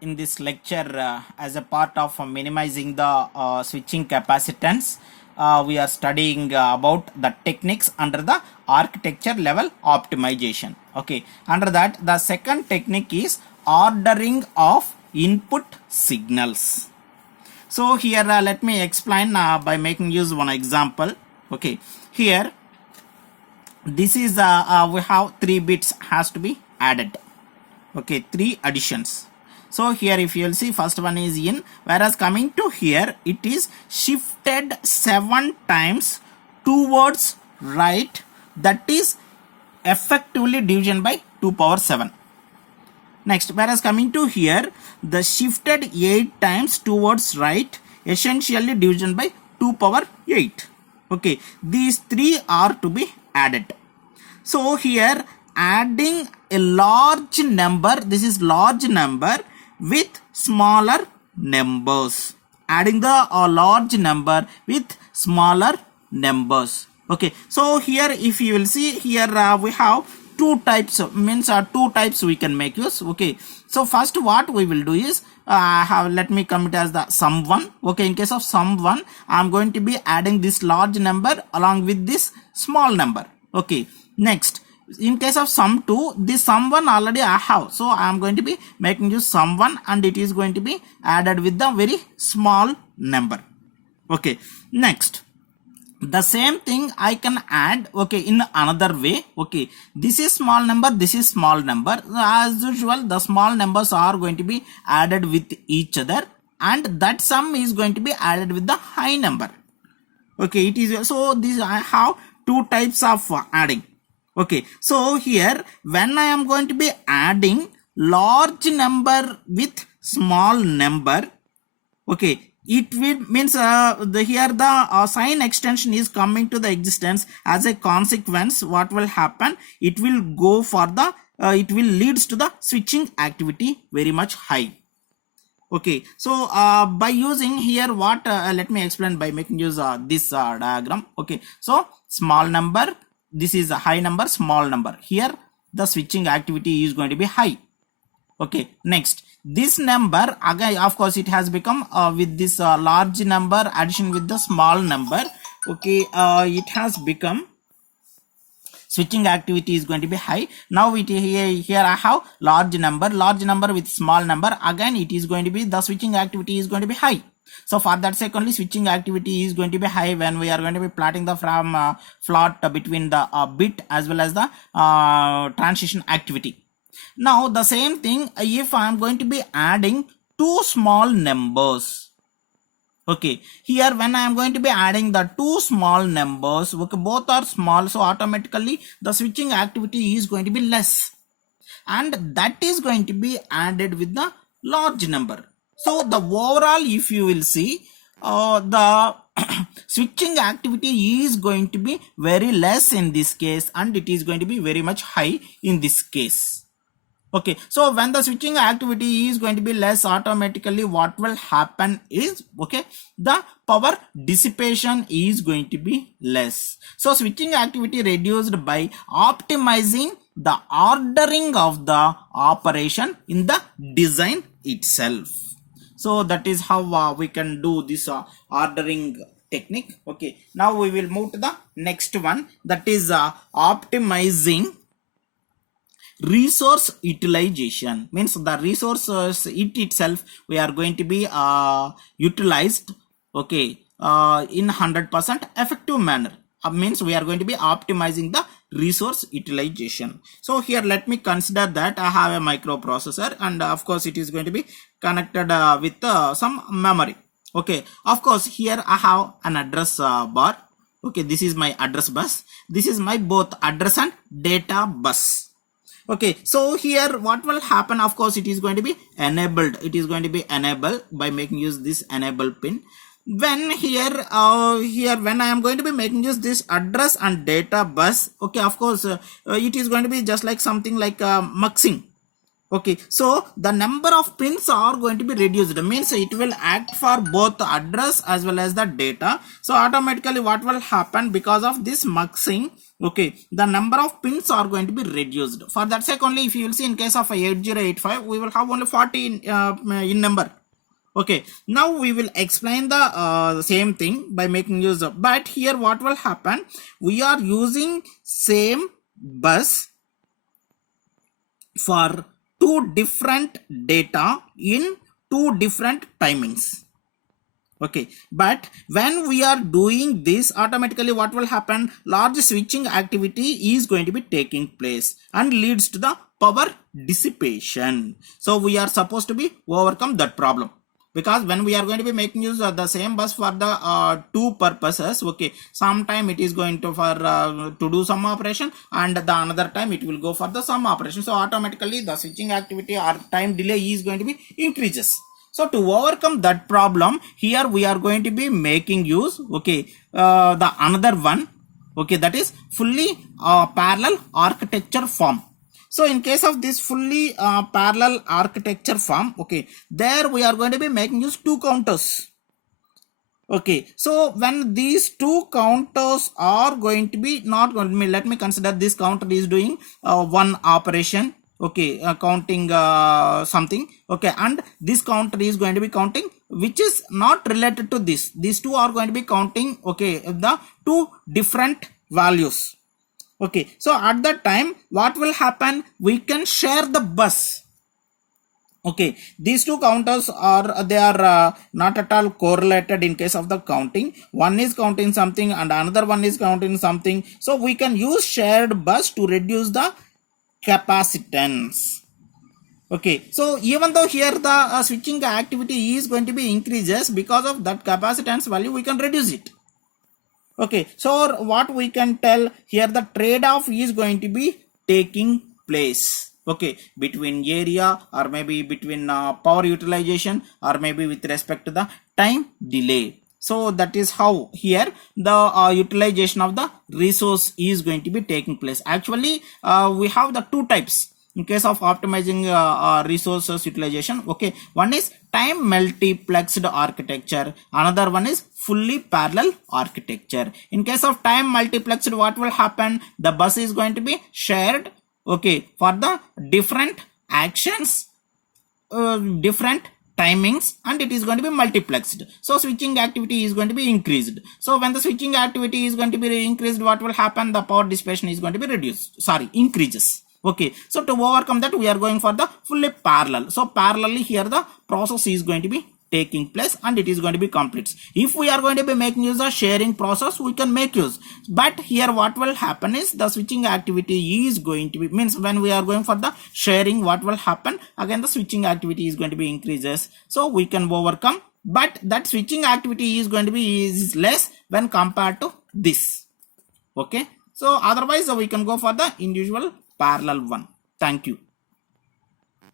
in this lecture as a part of minimizing the switching capacitance. We are studying about the techniques under the architecture level optimization. Okay, under that the second technique is ordering of input signals. So here let me explain by making use one example. Okay, here this is we have 3 bits has to be added. Okay, 3 additions. So here if you will see, first one is in, whereas coming to here it is shifted 7 times towards right, that is effectively division by 2 power 7. Next, whereas coming to here the shifted 8 times towards right, essentially division by 2 power 8. Okay, these 3 are to be added. So here adding a large number, this is large number with smaller numbers, adding the large number with smaller numbers. Okay, so here if you will see, here we have two types, means two types we can make use. Okay, so first what we will do is let me commit as the sum 1. Okay, in case of sum 1 I am going to be adding this large number along with this small number. Okay, next in case of sum 2, this sum 1 already I have, so I am going to be making use sum 1 and it is going to be added with the very small number. Okay, next the same thing I can add, okay, in another way. Okay, this is small number, this is small number. As usual the small numbers are going to be added with each other and that sum is going to be added with the high number. Okay, it is, so this I have two types of adding. Okay, so here when I am going to be adding large number with small number, okay, it will means here the sign extension is coming to the existence. As a consequence what will happen, it will go for the it will leads to the switching activity very much high. Okay, so by using here what let me explain by making use this diagram. Okay, so small number, this is a high number, small number, here the switching activity is going to be high. Okay, next this number again, of course it has become with this large number addition with the small number. Okay, it has become switching activity is going to be high. Now it here I have large number with small number, again it is going to be the switching activity is going to be high. So for that sake only switching activity is going to be high when we are going to be plotting the from plot between the bit as well as the transition activity. Now the same thing if I am going to be adding two small numbers. Okay, here when I am going to be adding the two small numbers, okay, both are small, so automatically the switching activity is going to be less and that is going to be added with the large number. So the overall if you will see the switching activity is going to be very less in this case and it is going to be very much high in this case. Okay, so when the switching activity is going to be less, automatically what will happen is, okay, the power dissipation is going to be less. So switching activity reduced by optimizing the ordering of the operation in the design itself. So that is how we can do this ordering technique. Okay, now we will move to the next one, that is optimizing resource utilization. Means the resources itself we are going to be utilized, okay, in 100% effective manner. Means we are going to be optimizing the resource utilization. So here let me consider that I have a microprocessor and of course it is going to be connected with some memory. Okay, of course here I have an address bar. Okay, this is my address bus, this is my both address and data bus. Okay, so here what will happen, of course it is going to be enabled, it is going to be enabled by making use this enable pin. When here when I am going to be making use this address and data bus, okay, of course it is going to be just like something like muxing. Okay, so the number of pins are going to be reduced, means it will act for both the address as well as the data. So automatically what will happen because of this muxing, okay, the number of pins are going to be reduced. For that sake only, if you will see in case of 8085, we will have only 40 in number. Okay, now we will explain the same thing by making use of, but here what will happen, we are using same bus for two different data in two different timings. Okay, but when we are doing this, automatically what will happen, large switching activity is going to be taking place and leads to the power dissipation. So we are supposed to be overcome that problem, because when we are going to be making use of the same bus for the two purposes, okay, sometime it is going to for to do some operation, and the another time it will go for the some operation. So automatically the switching activity or time delay is going to be increases. So to overcome that problem, here we are going to be making use, okay, the another one, okay, that is fully parallel architecture form. So in case of this fully parallel architecture form, okay, there we are going to be making use two counters. Okay, so when these two counters are going to be not going to be, let me consider this counter is doing one operation, okay, counting something, okay, and this counter is going to be counting which is not related to this. These two are going to be counting, okay, the two different values. Okay, so at that time what will happen, we can share the bus. Okay, these two counters are, they are not at all correlated in case of the counting. One is counting something and another one is counting something. So we can use shared bus to reduce the capacitance. Okay, so even though here the switching activity is going to be increases, because of that capacitance value we can reduce it. Okay, so what we can tell here, the trade-off is going to be taking place, okay, between area or maybe between power utilization or maybe with respect to the time delay. So that is how here the utilization of the resource is going to be taking place. Actually we have the two types in case of optimizing resources utilization. Okay, one is time multiplexed architecture, another one is fully parallel architecture. In case of time multiplexed, what will happen, the bus is going to be shared, okay, for the different actions, different timings, and it is going to be multiplexed. So switching activity is going to be increased. So when the switching activity is going to be increased, what will happen, the power dissipation is going to be reduced, increases. Okay, so to overcome that we are going for the fully parallel. So parallelly here the process is going to be taking place and it is going to be complete. If we are going to be making use of sharing process, we can make use, but here what will happen is the switching activity is going to be, means when we are going for the sharing, what will happen, again the switching activity is going to be increases. So we can overcome, but that switching activity is going to be is less when compared to this. Okay, so otherwise we can go for the individual parallel one. Thank you.